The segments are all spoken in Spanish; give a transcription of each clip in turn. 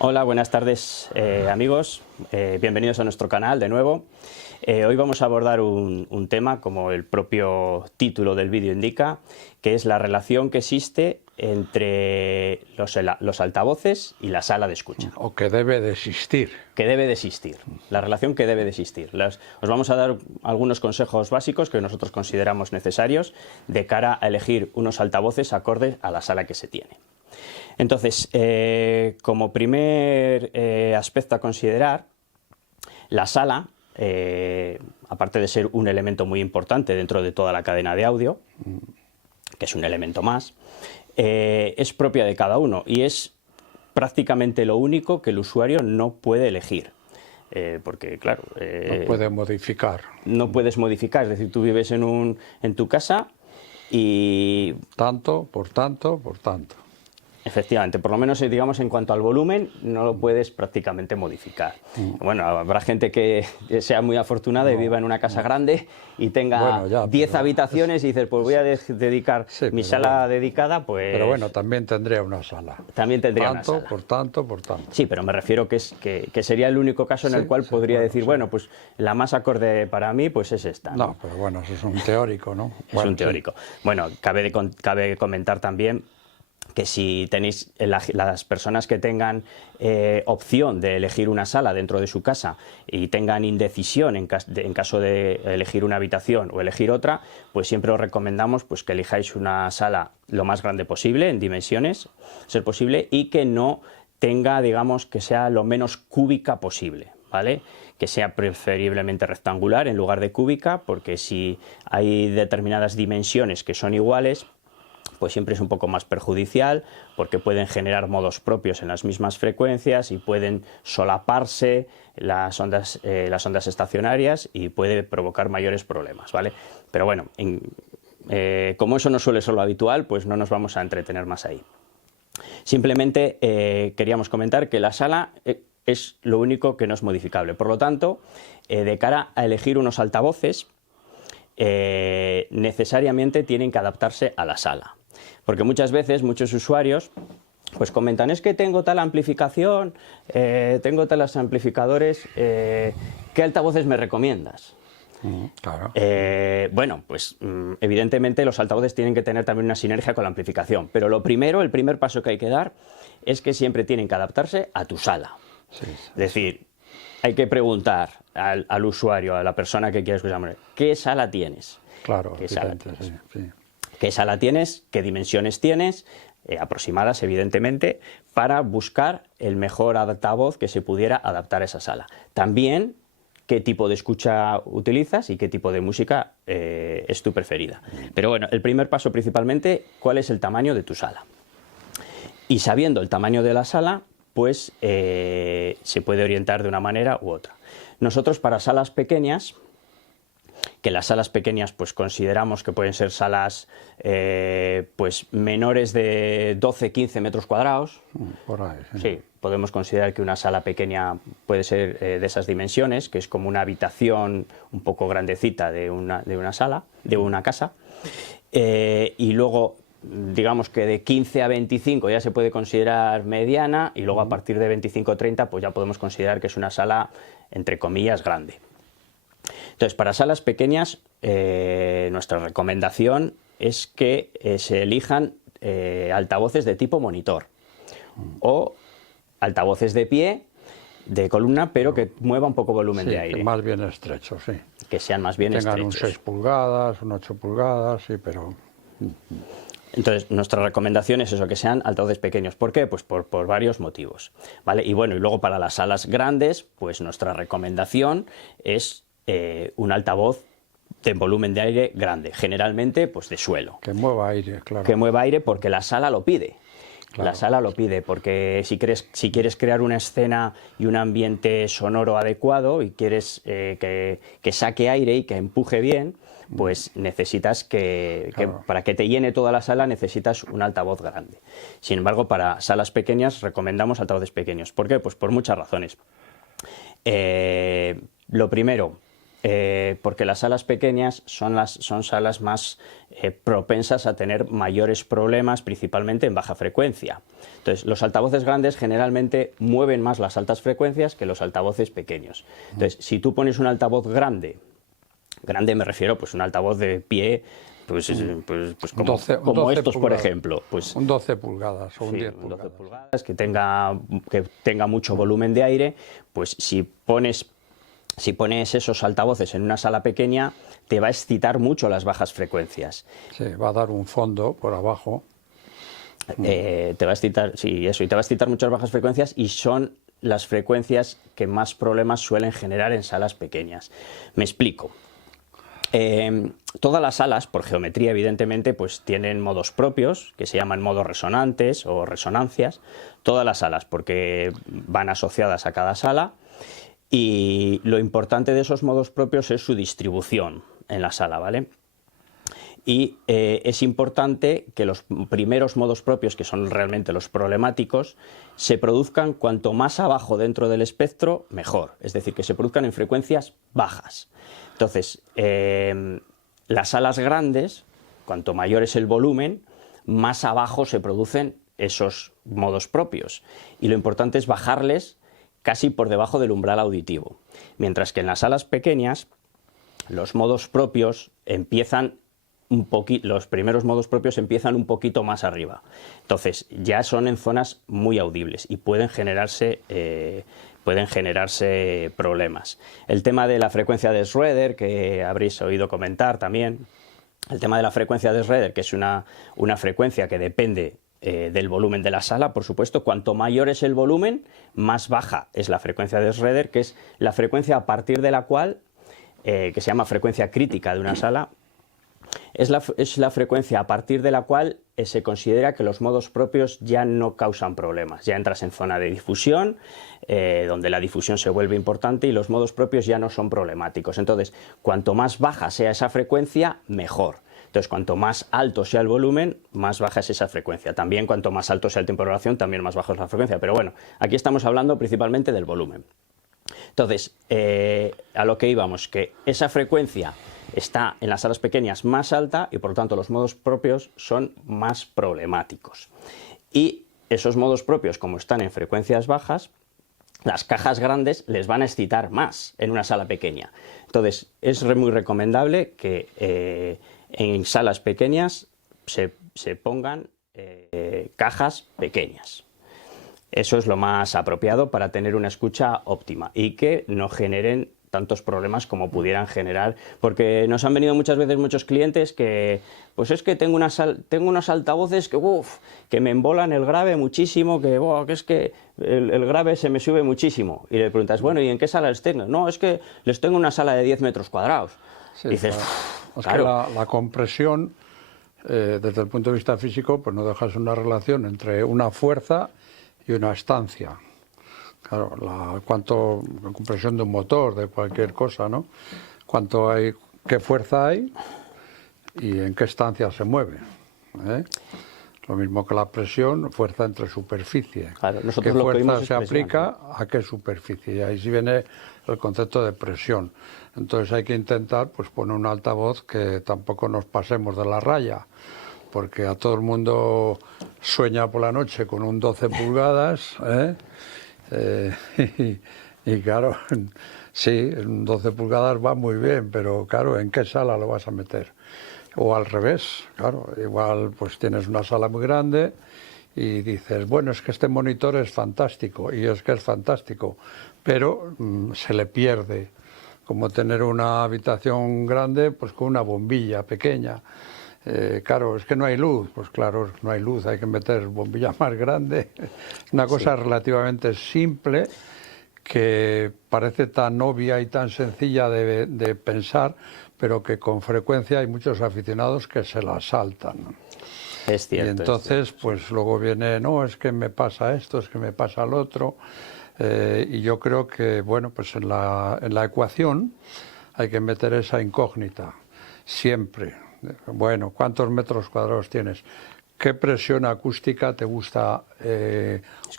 Hola, buenas tardes amigos, bienvenidos a nuestro canal de nuevo. Hoy vamos a abordar un tema, como el propio título del vídeo indica, que es la relación que existe entre los altavoces y la sala de escucha. O que debe de existir. Que debe de existir, la relación que debe de existir. Os vamos a dar algunos consejos básicos que nosotros consideramos necesarios de cara a elegir unos altavoces acordes a la sala que se tiene. Entonces, como primer aspecto a considerar, la sala, aparte de ser un elemento muy importante dentro de toda la cadena de audio, que es un elemento más, es propia de cada uno y es prácticamente lo único que el usuario no puede elegir. Porque, claro... no puede modificar. No puedes modificar, es decir, tú vives en tu casa y... Tanto, por tanto, por tanto. Efectivamente, por lo menos digamos en cuanto al volumen no lo puedes prácticamente modificar. Bueno, habrá gente que sea muy afortunada y viva en una casa grande y tenga 10 habitaciones y dices, pues voy a dedicar mi sala dedicada, pues... Pero bueno, también tendría una sala. También tendría una sala. Por tanto, por tanto. Sí, pero me refiero que sería el único caso en el cual podría decir, bueno, pues la más acorde para mí pues es esta. No, pero bueno, eso es un teórico, ¿no? Es un teórico. Bueno, cabe comentar también que si tenéis las personas que tengan opción de elegir una sala dentro de su casa y tengan indecisión en caso de elegir una habitación o elegir otra, pues siempre os recomendamos pues, que elijáis una sala lo más grande posible en dimensiones, ser posible, y que no tenga, digamos, que sea lo menos cúbica posible, ¿vale? Que sea preferiblemente rectangular en lugar de cúbica, porque si hay determinadas dimensiones que son iguales, pues siempre es un poco más perjudicial porque pueden generar modos propios en las mismas frecuencias y pueden solaparse las ondas estacionarias y puede provocar mayores problemas, ¿vale? Pero bueno, como eso no suele ser lo habitual, pues no nos vamos a entretener más ahí. Simplemente queríamos comentar que la sala es lo único que no es modificable. Por lo tanto, de cara a elegir unos altavoces, necesariamente tienen que adaptarse a la sala. Porque muchas veces muchos usuarios pues comentan, es que tengo tal amplificación, tengo tales amplificadores, ¿qué altavoces me recomiendas? Claro. Bueno, pues evidentemente los altavoces tienen que tener también una sinergia con la amplificación, pero el primer paso que hay que dar es que siempre tienen que adaptarse a tu sala. Sí. Es decir, hay que preguntar al usuario, a la persona que quiere escuchar, ¿qué sala tienes? Claro, ¿Qué sala tienes? sí. ¿Qué sala tienes? ¿Qué dimensiones tienes? Aproximadas, evidentemente, para buscar el mejor altavoz que se pudiera adaptar a esa sala. También, qué tipo de escucha utilizas y qué tipo de música es tu preferida. Pero bueno, el primer paso principalmente, ¿cuál es el tamaño de tu sala? Y sabiendo el tamaño de la sala, pues se puede orientar de una manera u otra. Nosotros para salas pequeñas, que las salas pequeñas pues consideramos que pueden ser salas pues menores de 12-15 metros cuadrados. Por ahí, sí, podemos considerar que una sala pequeña puede ser de esas dimensiones, que es como una habitación un poco grandecita de una sala, de una casa. Y luego, digamos que de 15 a 25 ya se puede considerar mediana, y luego a partir de 25-30 pues ya podemos considerar que es una sala, entre comillas, grande. Entonces, para salas pequeñas, nuestra recomendación es que se elijan altavoces de tipo monitor o altavoces de pie, de columna, pero que mueva un poco volumen de aire. Más bien estrechos, sí. Que sean más bien estrechos. Tengan un 6 pulgadas, un 8 pulgadas, sí, pero... Entonces, nuestra recomendación es eso, que sean altavoces pequeños. ¿Por qué? Pues por varios motivos, ¿vale? Y bueno, y luego para las salas grandes, pues nuestra recomendación es un altavoz de volumen de aire grande, generalmente pues de suelo. Que mueva aire, claro. Que mueva aire porque la sala lo pide. Claro. La sala lo pide porque si quieres crear una escena y un ambiente sonoro adecuado y quieres que saque aire y que empuje bien, pues necesitas que para que te llene toda la sala necesitas un altavoz grande. Sin embargo, para salas pequeñas recomendamos altavoces pequeños. ¿Por qué? Pues por muchas razones. Lo primero, porque las salas pequeñas son salas más propensas a tener mayores problemas, principalmente en baja frecuencia. Entonces, los altavoces grandes generalmente mueven más las altas frecuencias que los altavoces pequeños. Entonces, si tú pones un altavoz grande me refiero pues un altavoz de pie, pues como, 12 como estos, por pulgadas. ejemplo. Pues, Un 12 pulgadas o un sí, 10 un 12 pulgadas. pulgadas, que tenga mucho volumen de aire, pues si pones esos altavoces en una sala pequeña, te va a excitar mucho las bajas frecuencias. Sí, va a dar un fondo por abajo. Te va a excitar, sí, eso, y te va a excitar muchas bajas frecuencias, y son las frecuencias que más problemas suelen generar en salas pequeñas. Me explico. Todas las salas, por geometría evidentemente, pues tienen modos propios, que se llaman modos resonantes o resonancias. Todas las salas, porque van asociadas a cada sala, y lo importante de esos modos propios es su distribución en la sala, ¿vale? Y es importante que los primeros modos propios, que son realmente los problemáticos, se produzcan cuanto más abajo dentro del espectro, mejor. Es decir, que se produzcan en frecuencias bajas. Entonces, las salas grandes, cuanto mayor es el volumen, más abajo se producen esos modos propios. Y lo importante es bajarles casi por debajo del umbral auditivo. Mientras que en las salas pequeñas, los modos propios empiezan los primeros modos propios empiezan un poquito más arriba. Entonces ya son en zonas muy audibles y pueden generarse problemas. El tema de la frecuencia de Schroeder, que habréis oído comentar también, el tema de la frecuencia de Schroeder, que es una frecuencia que depende del volumen de la sala, por supuesto. Cuanto mayor es el volumen, más baja es la frecuencia de Schroeder, que es la frecuencia a partir de la cual, que se llama frecuencia crítica de una sala, es la frecuencia a partir de la cual se considera que los modos propios ya no causan problemas. Ya entras en zona de difusión, donde la difusión se vuelve importante y los modos propios ya no son problemáticos. Entonces, cuanto más baja sea esa frecuencia, mejor. Entonces, cuanto más alto sea el volumen, más baja es esa frecuencia. También, cuanto más alto sea el tiempo de oración, también más baja es la frecuencia. Pero bueno, aquí estamos hablando principalmente del volumen. Entonces, a lo que íbamos, que esa frecuencia está en las salas pequeñas más alta y por lo tanto los modos propios son más problemáticos. Y esos modos propios, como están en frecuencias bajas, las cajas grandes les van a excitar más en una sala pequeña. Entonces es muy recomendable que en salas pequeñas se pongan cajas pequeñas. Eso es lo más apropiado para tener una escucha óptima y que no generen tantos problemas como pudieran generar, porque nos han venido muchas veces muchos clientes que, pues es que tengo unos altavoces que me embolan el grave muchísimo, que es que el grave se me sube muchísimo. Y le preguntas, bueno, ¿y en qué sala les tengo? No, es que les tengo una sala de 10 metros cuadrados. Sí, dices, claro. Es que la compresión, desde el punto de vista físico, pues no dejas una relación entre una fuerza y una estancia. Claro, la compresión de un motor, de cualquier cosa, ¿no? Qué fuerza hay y en qué estancia se mueve, ¿eh? Lo mismo que la presión, fuerza entre superficie. Claro, ¿Qué fuerza se aplica a qué superficie? Y ahí sí viene el concepto de presión. Entonces hay que intentar pues poner un altavoz que tampoco nos pasemos de la raya, porque a todo el mundo sueña por la noche con un 12 pulgadas, ¿eh? Y claro, sí, un 12 pulgadas va muy bien, pero claro, ¿en qué sala lo vas a meter? O al revés, claro, igual pues tienes una sala muy grande y dices, bueno, es que este monitor es fantástico, y es que es fantástico, pero se le pierde, como tener una habitación grande pues con una bombilla pequeña. Claro, es que no hay luz, pues claro, no hay luz, hay que meter bombilla más grande. Una cosa relativamente simple que parece tan obvia y tan sencilla de pensar, pero que con frecuencia hay muchos aficionados que se la saltan. Es cierto. Y entonces, pues luego viene, no, es que me pasa esto, es que me pasa lo otro. Y yo creo que, bueno, pues en la ecuación hay que meter esa incógnita, siempre. Bueno, ¿cuántos metros cuadrados tienes? ¿Qué presión acústica te gusta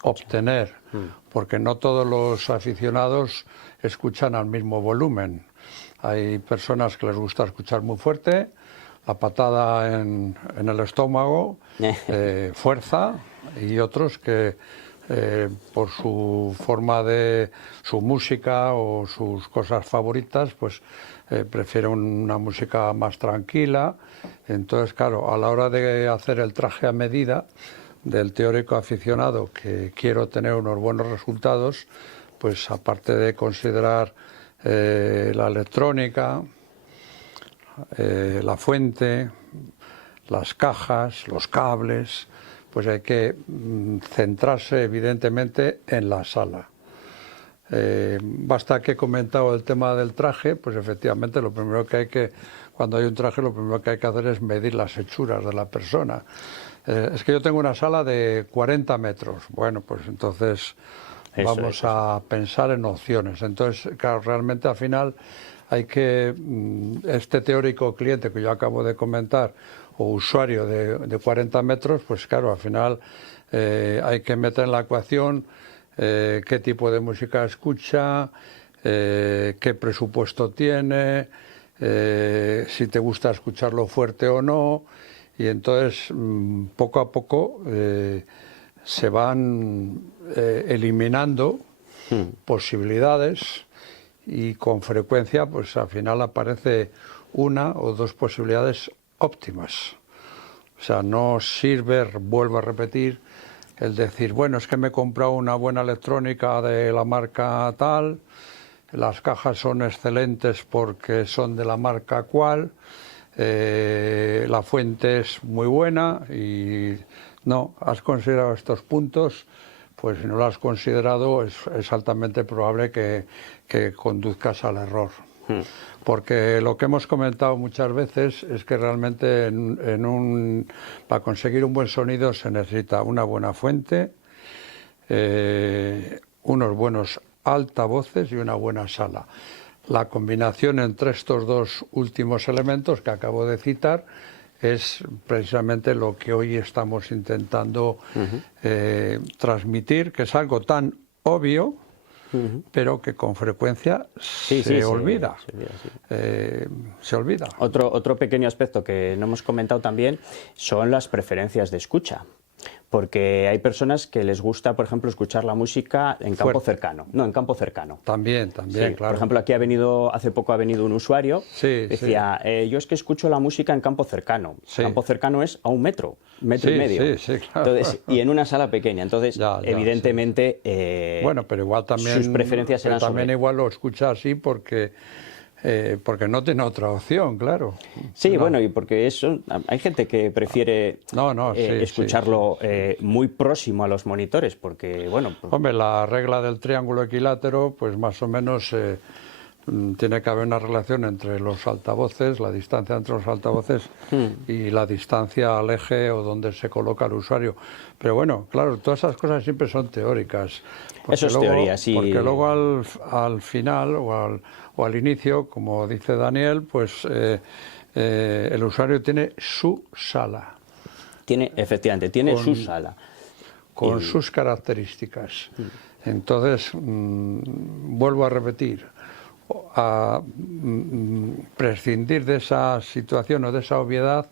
obtener? Porque no todos los aficionados escuchan al mismo volumen. Hay personas que les gusta escuchar muy fuerte, la patada en el estómago, fuerza, y otros que por su forma de su música o sus cosas favoritas, pues prefieren una música más tranquila. Entonces, claro, a la hora de hacer el traje a medida del teórico aficionado que quiero tener unos buenos resultados, pues aparte de considerar la electrónica, la fuente, las cajas, los cables, pues hay que centrarse evidentemente en la sala. Basta que he comentado el tema del traje, pues efectivamente lo primero que hay que, cuando hay un traje, lo primero que hay que hacer es medir las hechuras de la persona. Es que yo tengo una sala de 40 metros, bueno, pues entonces vamos a pensar en opciones. Entonces, claro, realmente al final hay que, este teórico cliente que yo acabo de comentar, o usuario de 40 metros, pues claro, al final hay que meter en la ecuación qué tipo de música escucha, qué presupuesto tiene, si te gusta escucharlo fuerte o no, y entonces poco a poco se van eliminando posibilidades, y con frecuencia pues al final aparece una o dos posibilidades óptimas. O sea, no sirve, vuelvo a repetir, el decir, bueno, es que me he comprado una buena electrónica de la marca tal, las cajas son excelentes porque son de la marca cual, la fuente es muy buena, y no, has considerado estos puntos, pues si no lo has considerado es altamente probable que conduzcas al error. Porque lo que hemos comentado muchas veces es que realmente para conseguir un buen sonido se necesita una buena fuente, unos buenos altavoces y una buena sala. La combinación entre estos dos últimos elementos que acabo de citar es precisamente lo que hoy estamos intentando transmitir, que es algo tan obvio, pero que con frecuencia se olvida. Se olvida. Otro pequeño aspecto que no hemos comentado también son las preferencias de escucha. Porque hay personas que les gusta, por ejemplo, escuchar la música en campo cercano. No, en campo cercano. También, sí, claro. Por ejemplo, aquí hace poco ha venido un usuario, decía, yo es que escucho la música en campo cercano. Campo cercano es a 1 metro, metro y medio. Claro. Entonces, y en una sala pequeña. Entonces, evidentemente, bueno, pero igual también, sus preferencias serán también igual lo escucha así porque no tiene otra opción, claro. Sí, bueno, y porque hay gente que prefiere escucharlo muy próximo a los monitores, porque, bueno... Hombre, la regla del triángulo equilátero, pues más o menos tiene que haber una relación entre los altavoces, la distancia entre los altavoces y la distancia al eje o donde se coloca el usuario. Pero bueno, claro, todas esas cosas siempre son teóricas. Eso es teoría, sí. Porque luego al final o al inicio, como dice Daniel, pues el usuario tiene su sala. Efectivamente, tiene su sala. Con sus características. Entonces, vuelvo a repetir, prescindir de esa situación o de esa obviedad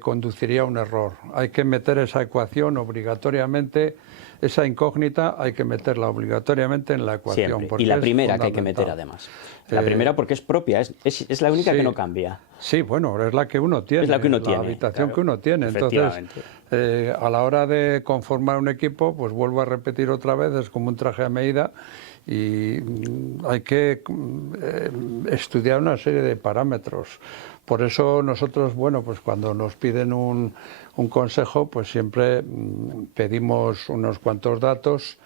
conduciría a un error. Hay que meter esa ecuación obligatoriamente, esa incógnita hay que meterla obligatoriamente en la ecuación. Y la primera que hay que meter además. La primera porque es propia, es la única que no cambia. Sí, bueno, es la que uno tiene, es la que uno tiene, habitación que uno tiene. Entonces, a la hora de conformar un equipo, pues vuelvo a repetir otra vez, es como un traje a medida, y hay que estudiar una serie de parámetros. Por eso nosotros, bueno, pues cuando nos piden un consejo, pues siempre pedimos unos cuantos datos,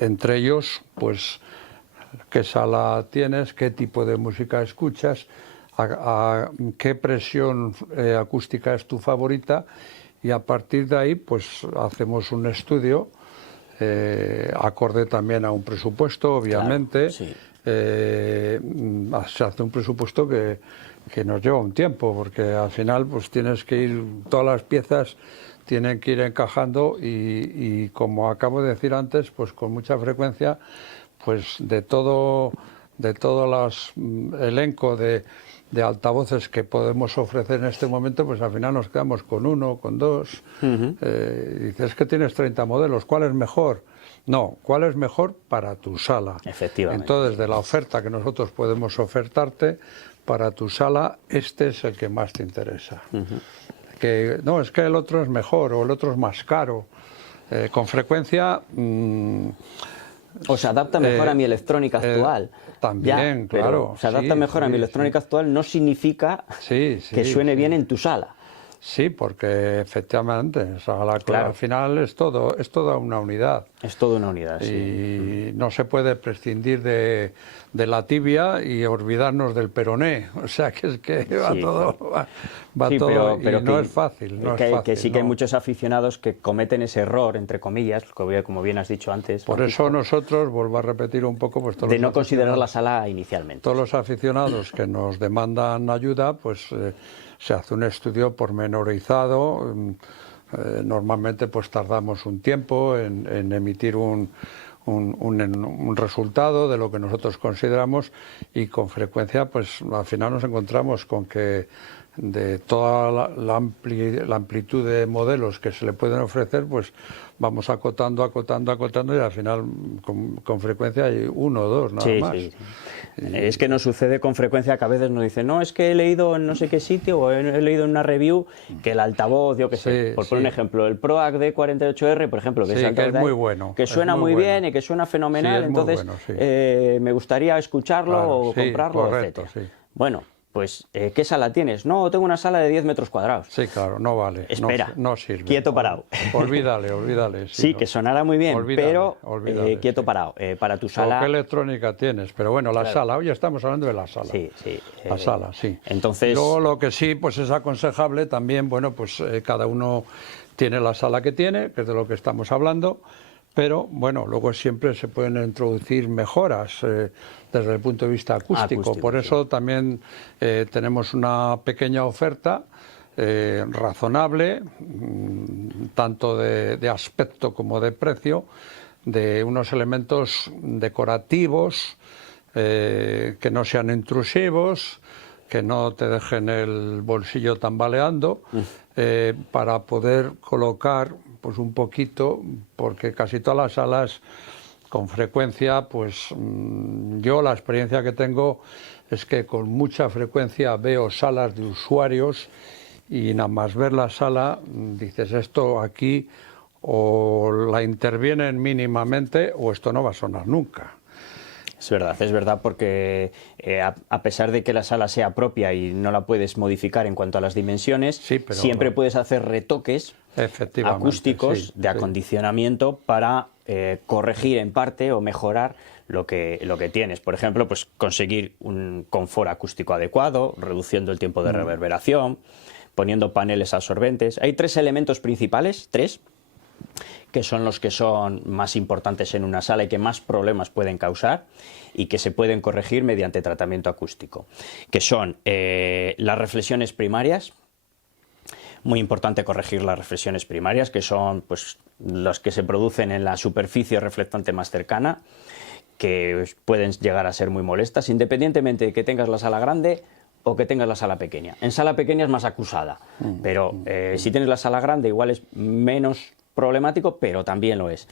entre ellos, pues qué sala tienes, qué tipo de música escuchas, qué presión acústica es tu favorita, y a partir de ahí pues hacemos un estudio acorde también a un presupuesto, obviamente. Claro, sí. Se hace un presupuesto que nos lleva un tiempo, porque al final pues tienes que ir, todas las piezas tienen que ir encajando, y como acabo de decir antes, pues con mucha frecuencia pues de todo los elenco de altavoces que podemos ofrecer en este momento, pues al final nos quedamos con uno, con dos. Dices que tienes 30 modelos, ¿cuál es mejor? No, ¿cuál es mejor para tu sala? Efectivamente. Entonces, de la oferta que nosotros podemos ofertarte, para tu sala, este es el que más te interesa. Que no, es que el otro es mejor o el otro es más caro. Con frecuencia... o se adapta mejor a mi electrónica actual. También, ya, claro. Se adapta mejor a mi electrónica actual no significa que suene bien en tu sala. Sí, porque efectivamente, o sea, al final es toda una unidad. Es toda una unidad, sí. Y no se puede prescindir de la tibia y olvidarnos del peroné. O sea, que es que va todo, va sí, todo, pero y no es fácil. Que sí que hay muchos aficionados que cometen ese error, entre comillas, como bien has dicho antes. Por eso nosotros, vuelvo a repetir un poco, pues de no considerar la sala inicialmente. Todos los aficionados que nos demandan ayuda, pues se hace un estudio pormenorizado. Normalmente pues tardamos un tiempo en emitir un resultado de lo que nosotros consideramos, y con frecuencia pues al final nos encontramos con que de toda la amplitud de modelos que se le pueden ofrecer, pues vamos acotando y al final con frecuencia hay uno o dos nada más. Sí. Es que nos sucede con frecuencia que a veces nos dicen, no, es que he leído en no sé qué sitio o he leído en una review que el altavoz, yo qué sé, por poner un ejemplo, el PROAC D48R, por ejemplo, que es muy bueno, que suena muy bien y que suena fenomenal, entonces me gustaría escucharlo o comprarlo, correcto, etc. Bueno, pues, ¿qué sala tienes? No, tengo una sala de 10 metros cuadrados. Sí, claro, no vale. Espera, no sirve. Quieto parado. Olvídale. Sí, que sonara muy bien, pero quieto parado. Para tu sala... ¿Qué electrónica tienes? Pero bueno, la sala, hoy estamos hablando de la sala. Sí. La sala, sí. Entonces... Luego lo que sí, pues es aconsejable también, bueno, pues cada uno tiene la sala que tiene, que es de lo que estamos hablando. Pero bueno, luego siempre se pueden introducir mejoras desde el punto de vista acústico. Por eso también tenemos una pequeña oferta razonable, tanto de aspecto como de precio, de unos elementos decorativos que no sean intrusivos, que no te dejen el bolsillo tambaleando, para poder colocar pues un poquito, porque casi todas las salas con frecuencia, pues yo la experiencia que tengo es que con mucha frecuencia veo salas de usuarios y nada más ver la sala dices, esto aquí o la intervienen mínimamente o esto no va a sonar nunca. Es verdad, porque a pesar de que la sala sea propia y no la puedes modificar en cuanto a las dimensiones, siempre puedes hacer retoques acústicos de acondicionamiento para corregir en parte o mejorar lo que tienes. Por ejemplo, pues conseguir un confort acústico adecuado, reduciendo el tiempo de reverberación, poniendo paneles absorbentes. Hay tres elementos principales, que son los que son más importantes en una sala y que más problemas pueden causar y que se pueden corregir mediante tratamiento acústico, que son las reflexiones primarias. Muy importante corregir las reflexiones primarias, que son pues las que se producen en la superficie reflectante más cercana, que pueden llegar a ser muy molestas, independientemente de que tengas la sala grande o que tengas la sala pequeña. En sala pequeña es más acusada, pero si tienes la sala grande igual es menos problemático, pero también lo es.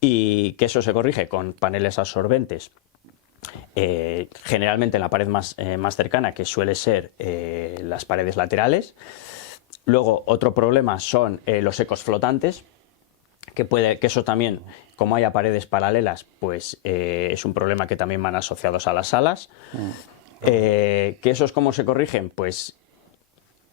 Y que eso se corrige con paneles absorbentes, generalmente en la pared más cercana, que suele ser las paredes laterales. Luego, otro problema son los ecos flotantes, que eso también, como haya paredes paralelas, pues es un problema que también van asociados a las salas. ¿Que esos cómo se corrigen? Pues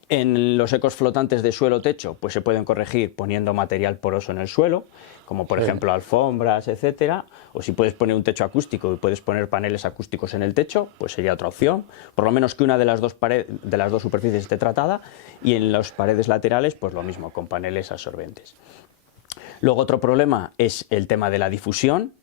en los ecos flotantes de suelo-techo pues se pueden corregir poniendo material poroso en el suelo, como por ejemplo alfombras, etcétera, o si puedes poner un techo acústico y puedes poner paneles acústicos en el techo, pues sería otra opción, por lo menos que una de las dos superficies esté tratada, y en las paredes laterales pues lo mismo, con paneles absorbentes. Luego otro problema es el tema de la difusión.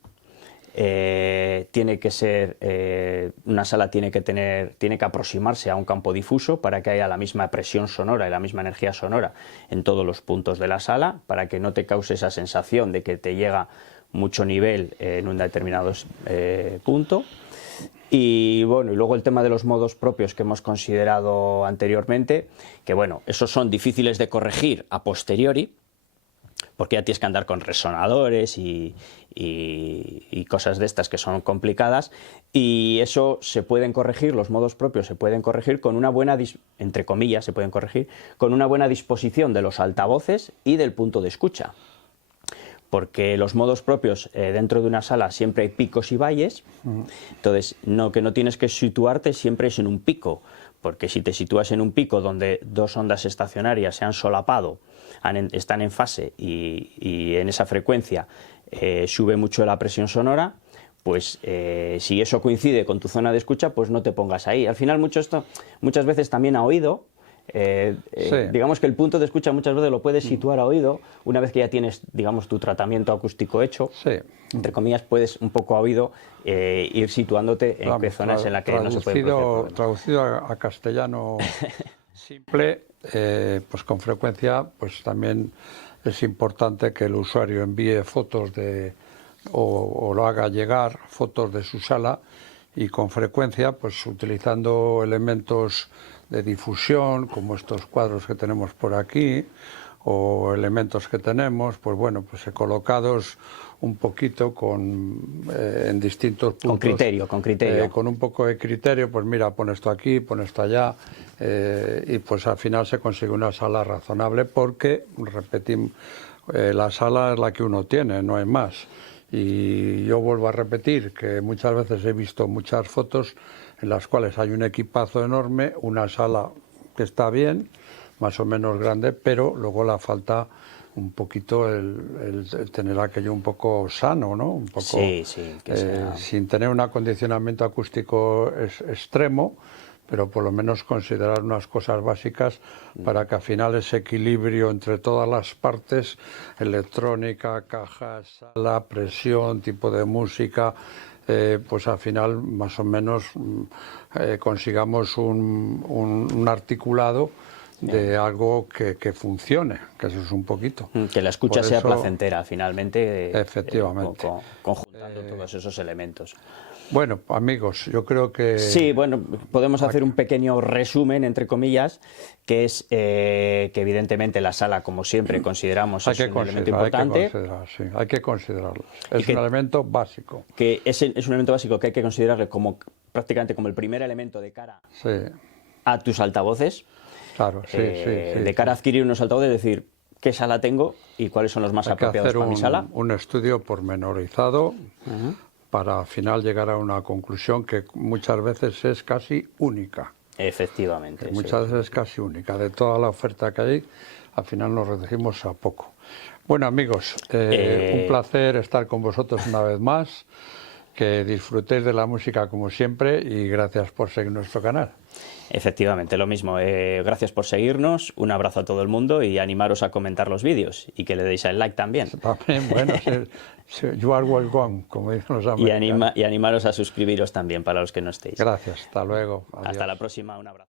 Tiene que ser una sala tiene que aproximarse a un campo difuso para que haya la misma presión sonora y la misma energía sonora en todos los puntos de la sala, para que no te cause esa sensación de que te llega mucho nivel en un determinado punto. Y bueno, y luego el tema de los modos propios que hemos considerado anteriormente, que bueno, esos son difíciles de corregir a posteriori, porque ya tienes que andar con resonadores y cosas de estas que son complicadas, y eso se pueden corregir, los modos propios se pueden corregir con una buena, entre comillas, se pueden corregir con una buena disposición de los altavoces y del punto de escucha. Porque los modos propios dentro de una sala siempre hay picos y valles, entonces que no tienes que situarte siempre es en un pico, porque si te sitúas en un pico donde dos ondas estacionarias se han solapado, están en fase y en esa frecuencia sube mucho la presión sonora, pues si eso coincide con tu zona de escucha, pues no te pongas ahí. Al final muchas veces también a oído. Sí. Digamos que el punto de escucha muchas veces lo puedes situar a oído, una vez que ya tienes, digamos, tu tratamiento acústico hecho, Sí. entre comillas, puedes un poco a oído ir situándote en qué zonas en las que no se puede producir. Traducido a castellano simple, pues con frecuencia pues también es importante que el usuario envíe fotos o lo haga llegar fotos de su sala, y con frecuencia pues utilizando elementos de difusión como estos cuadros que tenemos por aquí o elementos que tenemos, pues bueno, pues colocados un poquito en distintos puntos. Con criterio. Con un poco de criterio, pues mira, pon esto aquí, pon esto allá, y pues al final se consigue una sala razonable porque, repetimos, la sala es la que uno tiene, no hay más. Y yo vuelvo a repetir que muchas veces he visto muchas fotos en las cuales hay un equipazo enorme, una sala que está bien, más o menos grande, pero luego la falta un poquito el tener aquello un poco sano, ¿no? Un poco, sí, que sea... sin tener un acondicionamiento acústico extremo, pero por lo menos considerar unas cosas básicas para que al final ese equilibrio entre todas las partes, electrónica, cajas, sala, presión, tipo de música, pues al final más o menos consigamos un articulado de algo que funcione, que eso es un poquito. Que la escucha sea placentera, finalmente. Efectivamente. Conjuntando todos esos elementos. Bueno, amigos, yo creo que... Sí, bueno, podemos hacer un pequeño resumen, entre comillas, que es que evidentemente la sala, como siempre, consideramos es un elemento importante. Hay que considerarlo. Es un elemento básico. Que es un elemento básico que hay que considerarle prácticamente como el primer elemento de cara a tus altavoces. Claro, de cara a adquirir unos altavoces, es decir, qué sala tengo y cuáles son los más apropiados para mi sala. Un estudio pormenorizado para al final llegar a una conclusión que muchas veces es casi única. Efectivamente. Muchas veces es casi única. De toda la oferta que hay, al final nos reducimos a poco. Bueno, amigos, un placer estar con vosotros una vez más. Que disfrutéis de la música como siempre y gracias por seguir nuestro canal. Efectivamente, lo mismo. Gracias por seguirnos, un abrazo a todo el mundo y animaros a comentar los vídeos y que le deis al like también. También, bueno, you are welcome, como dicen los americanos. Y animaros a suscribiros también para los que no estéis. Gracias, hasta luego. Adiós. Hasta la próxima, un abrazo.